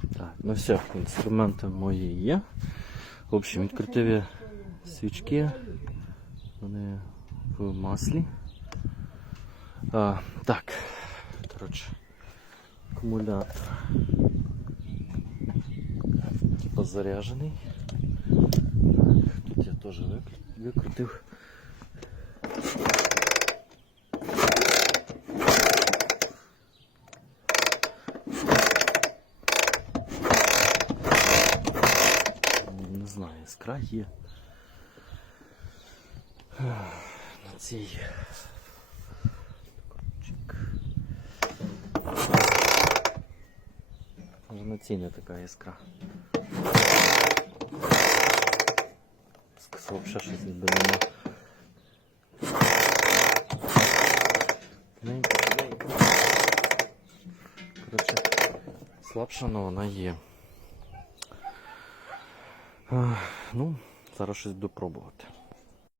Так, ну все, інструменти мої є. В общем, відкритиві свічки. Вони в маслі. А, так, коротше, акумулятор. Типа заряджений. Так, тут я теж викрутив. Знаю, іскра є. На цій. Чик. Може на цій не така іскра. Сказав, ще щось тоненько. Коротше, слабша, але вона є. Ну, зараз щось буду пробувати.